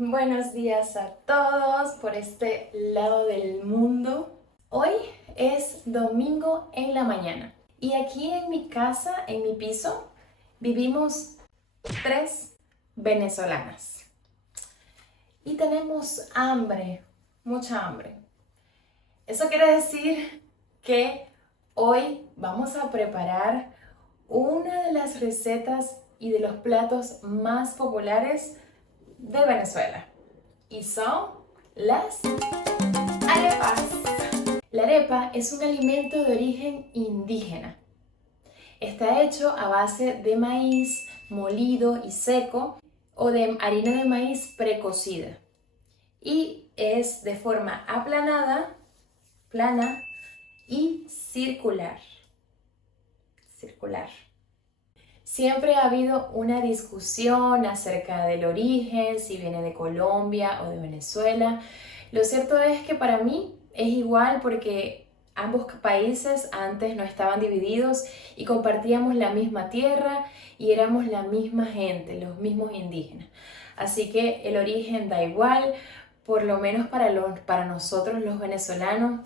Buenos días a todos por este lado del mundo. Hoy es domingo en la mañana y aquí en mi casa, en mi piso, vivimos 3 venezolanas y tenemos hambre, mucha hambre. Eso quiere decir que hoy vamos a preparar una de las recetas y de los platos más populares de Venezuela y son las arepas. La arepa es un alimento de origen indígena. Está hecho a base de maíz molido y seco o de harina de maíz precocida y es de forma aplanada, plana y circular. Siempre ha habido una discusión acerca del origen, si viene de Colombia o de Venezuela. Lo cierto es que para mí es igual porque ambos países antes no estaban divididos y compartíamos la misma tierra y éramos la misma gente, los mismos indígenas. Así que el origen da igual, por lo menos para nosotros los venezolanos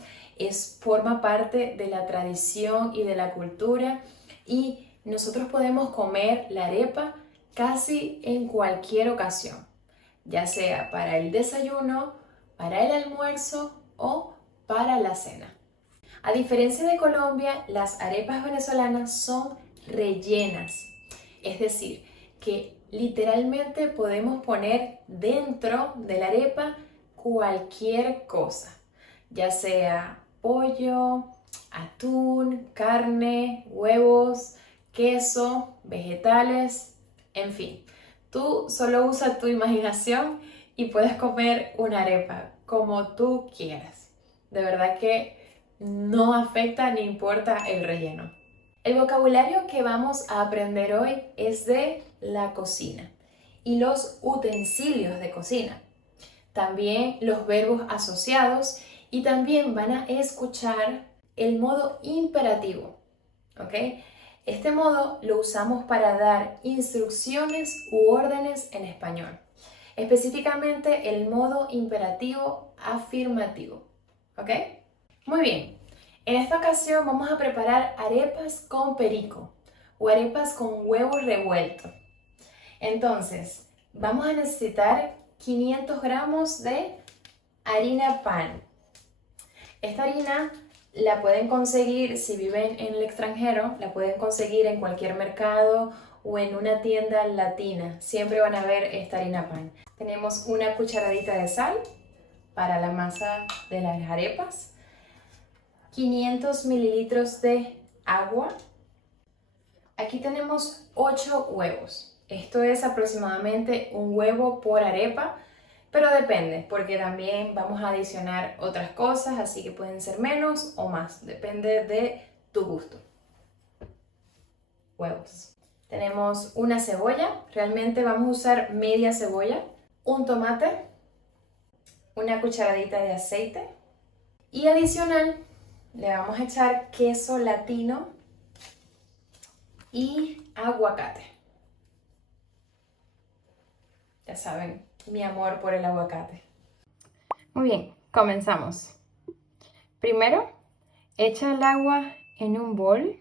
forma parte de la tradición y de la cultura y nosotros podemos comer la arepa casi en cualquier ocasión, ya sea para el desayuno, para el almuerzo o para la cena. A diferencia de Colombia, las arepas venezolanas son rellenas, es decir, que literalmente podemos poner dentro de la arepa cualquier cosa, ya sea pollo, atún, carne, huevos, queso, vegetales, en fin. Tú solo usa tu imaginación y puedes comer una arepa como tú quieras. De verdad que no afecta ni importa el relleno. El vocabulario que vamos a aprender hoy es de la cocina y los utensilios de cocina. También los verbos asociados y también van a escuchar el modo imperativo, ¿ok? Este modo lo usamos para dar instrucciones u órdenes en español, específicamente el modo imperativo afirmativo, ¿ok? Muy bien, en esta ocasión vamos a preparar arepas con perico o arepas con huevo revuelto. Entonces, vamos a necesitar 500 gramos de harina pan. Esta harina la pueden conseguir, si viven en el extranjero, la pueden conseguir en cualquier mercado o en una tienda latina. Siempre van a ver esta harina pan. Tenemos una cucharadita de sal para la masa de las arepas, 500 mililitros de agua. Aquí tenemos 8 huevos. Esto es aproximadamente un huevo por arepa, pero depende, porque también vamos a adicionar otras cosas, así que pueden ser menos o más, depende de tu gusto. Huevos. Tenemos una cebolla, realmente vamos a usar media cebolla, un tomate, una cucharadita de aceite y adicional le vamos a echar queso latino y aguacate. Ya saben, mi amor por el aguacate. Muy bien, comenzamos. Primero, echa el agua en un bol.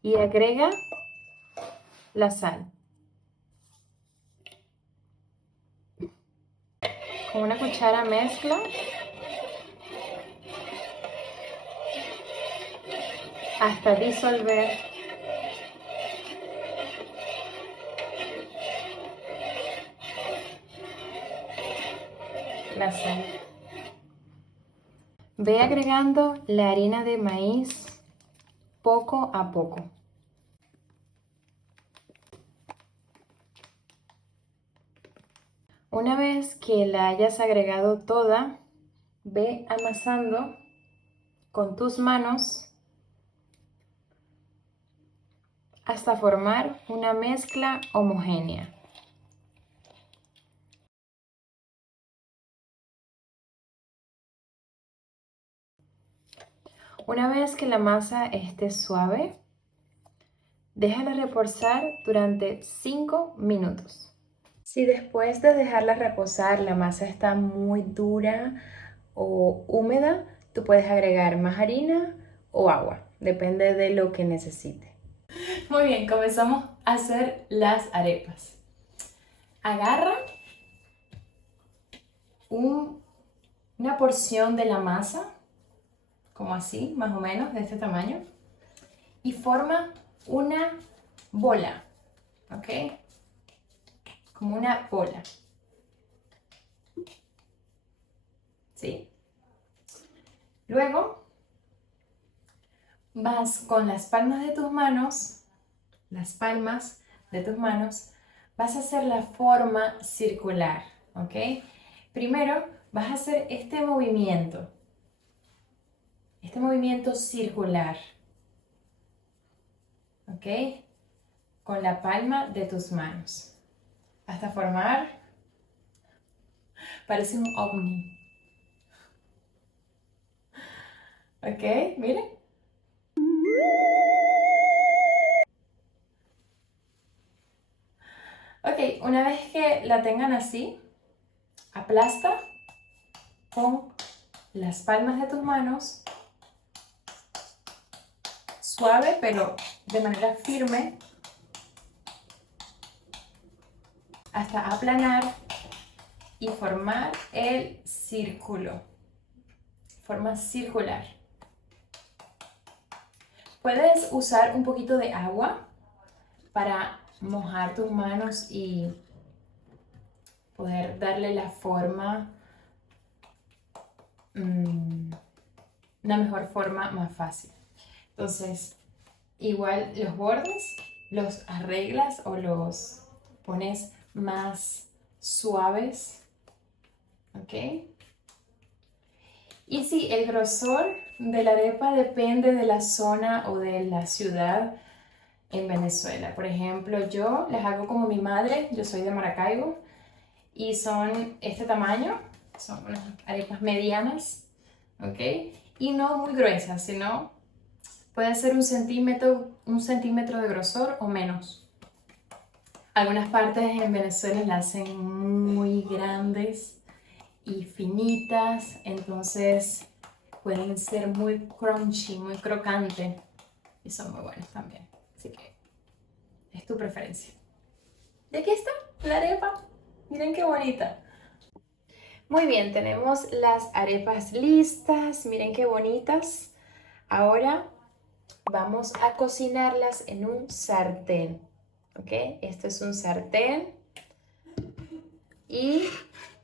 Y agrega la sal. Con una cuchara mezcla hasta disolver la sal. Ve agregando la harina de maíz poco a poco. Una vez que la hayas agregado toda, ve amasando con tus manos hasta formar una mezcla homogénea. Una vez que la masa esté suave, Déjala reposar durante 5 minutos. Si después de dejarla reposar la masa está muy dura o húmeda, tú puedes agregar más harina o agua, depende de lo que necesite. Muy bien, comenzamos a hacer las arepas. Agarra una porción de la masa, como así, más o menos, de este tamaño, y forma una bola, ¿ok? Como una bola. ¿Sí? Luego vas con las palmas de tus manos, vas a hacer la forma circular, ¿ok? Primero vas a hacer este movimiento circular, ¿ok? Con la palma de tus manos, hasta formar, parece un ovni, ¿ok? Miren. Ok, una vez que la tengan así, aplasta con las palmas de tus manos, suave pero de manera firme, hasta aplanar y formar el círculo, forma circular. Puedes usar un poquito de agua para mojar tus manos y poder darle la forma, una mejor forma más fácil. Entonces, igual los bordes los arreglas o los pones más suaves, ¿ok? Y sí, el grosor de la arepa depende de la zona o de la ciudad en Venezuela. Por ejemplo, yo las hago como mi madre, yo soy de Maracaibo y son este tamaño, son unas arepas medianas, ¿ok? Y no muy gruesas, sino puede ser un centímetro de grosor o menos. Algunas partes en Venezuela las hacen muy grandes y finitas, entonces pueden ser muy crunchy, muy crocante y son muy buenas también. Así que es tu preferencia. Y aquí está la arepa. Miren qué bonita. Muy bien, tenemos las arepas listas. Miren qué bonitas. Ahora vamos a cocinarlas en un sartén. ¿Ok? Esto es un sartén. Y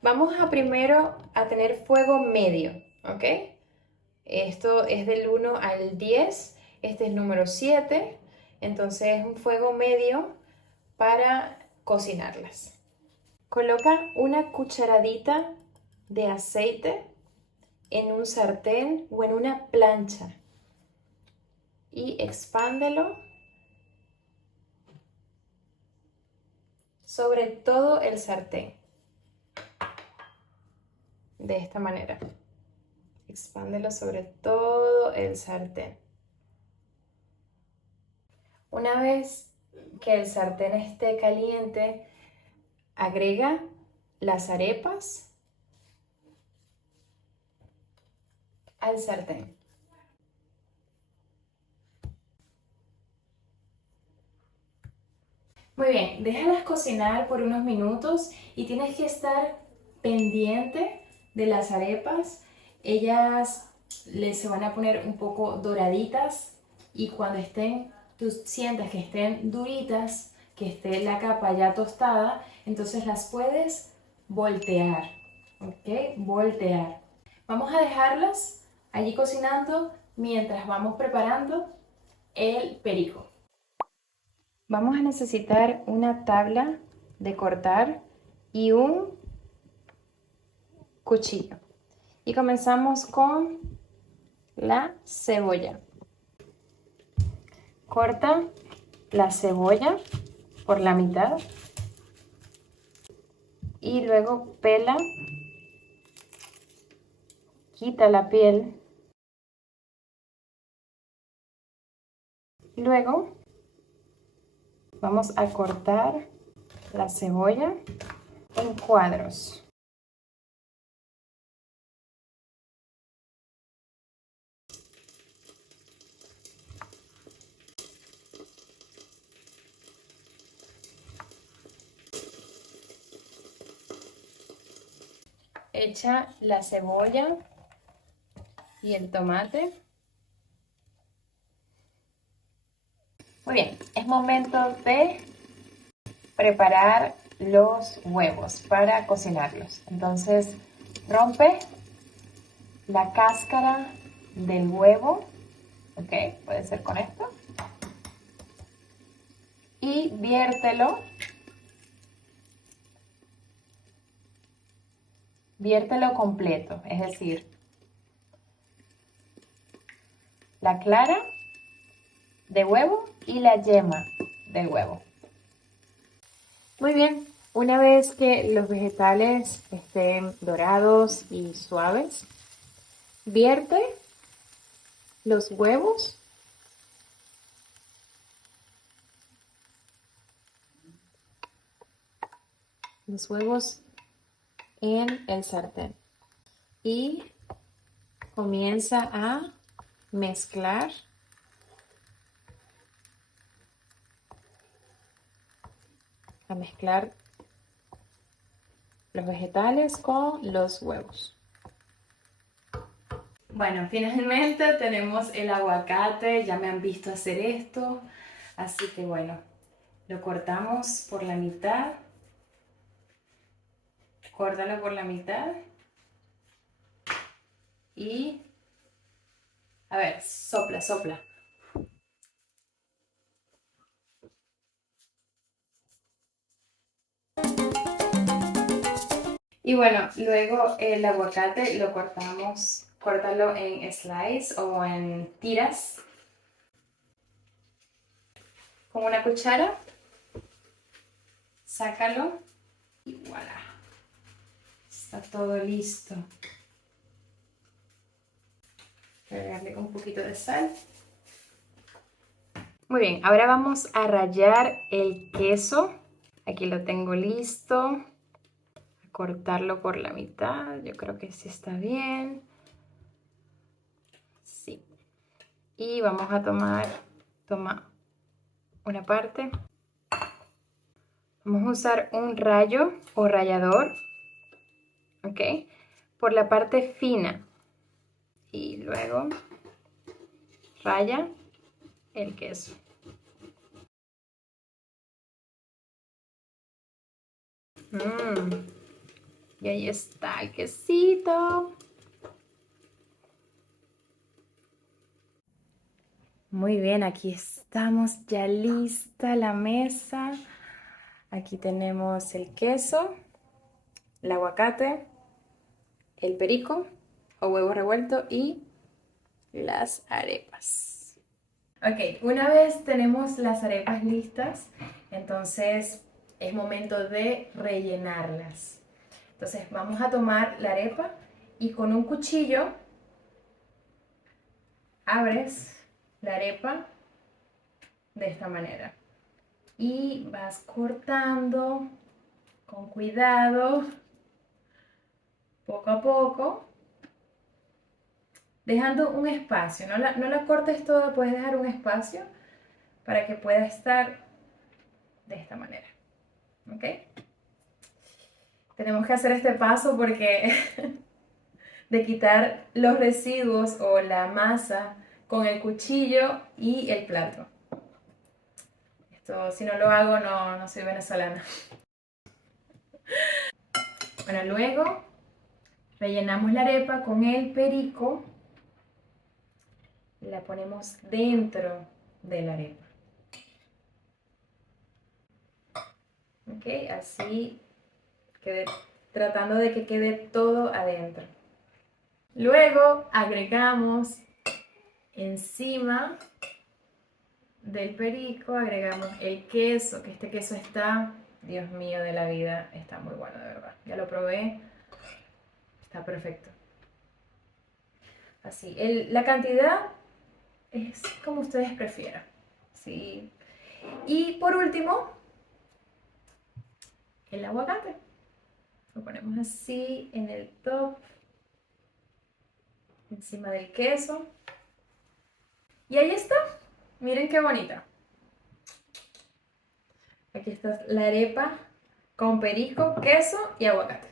vamos a primero a tener fuego medio. ¿Ok? Esto es del 1 al 10. Este es el número 7. Entonces es un fuego medio para cocinarlas. Coloca una cucharadita de aceite en un sartén o en una plancha y expándelo sobre todo el sartén. De esta manera. Expándelo sobre todo el sartén. Una vez que el sartén esté caliente, agrega las arepas al sartén. Muy bien, déjalas cocinar por unos minutos y tienes que estar pendiente de las arepas. Ellas se van a poner un poco doraditas y cuando tú sientas que estén duritas, que esté la capa ya tostada, entonces las puedes voltear, ¿ok? Voltear. Vamos a dejarlas allí cocinando mientras vamos preparando el perico. Vamos a necesitar una tabla de cortar y un cuchillo. Y comenzamos con la cebolla. Corta la cebolla por la mitad y luego pela, quita la piel. Luego Vamos a cortar la cebolla en cuadros. Echa la cebolla y el tomate. Muy bien, es momento de preparar los huevos para cocinarlos. Entonces, rompe la cáscara del huevo, ok, puede ser con esto, y viértelo completo, es decir, la clara de huevo y la yema del huevo. Muy bien, una vez que los vegetales estén dorados y suaves, vierte los huevos en el sartén y comienza a mezclar los vegetales con los huevos. Bueno, finalmente tenemos el aguacate, ya me han visto hacer esto, así que bueno, lo cortamos por la mitad, córtalo por la mitad y, a ver, sopla, sopla. Y bueno, luego el aguacate lo cortamos, córtalo en slice o en tiras con una cuchara, sácalo y voilà, está todo listo. Agregarle un poquito de sal. Muy bien, ahora vamos a rallar el queso. Aquí lo tengo listo. Cortarlo por la mitad, yo creo que sí está bien. Sí. Y vamos a toma una parte. Vamos a usar un rayo o rallador, ¿ok? Por la parte fina. Y luego raya el queso. Y ahí está el quesito. Muy bien, aquí estamos ya lista la mesa. Aquí tenemos el queso, el aguacate, el perico o huevo revuelto y las arepas. Ok, una vez tenemos las arepas listas, entonces es momento de rellenarlas. Entonces vamos a tomar la arepa y con un cuchillo abres la arepa de esta manera y vas cortando con cuidado, poco a poco, dejando un espacio. No la cortes toda, puedes dejar un espacio para que pueda estar de esta manera. ¿Ok? Tenemos que hacer este paso porque de quitar los residuos o la masa con el cuchillo y el plato. Esto, si no lo hago, no soy venezolana. Bueno, luego rellenamos la arepa con el perico. La ponemos dentro de la arepa. ¿Ok? Así, tratando de que quede todo adentro. Luego agregamos encima del perico, agregamos el queso, que este queso está, Dios mío de la vida, está muy bueno de verdad. Ya lo probé, está perfecto. Así, la cantidad es como ustedes prefieran. ¿Sí? Y por último, el aguacate. Lo ponemos así en el top, encima del queso. Y ahí está. Miren qué bonita. Aquí está la arepa con perisco, queso y aguacate.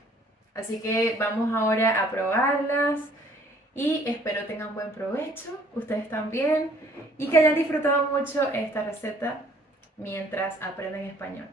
Así que vamos ahora a probarlas y espero tengan buen provecho, ustedes también, y que hayan disfrutado mucho esta receta mientras aprenden español.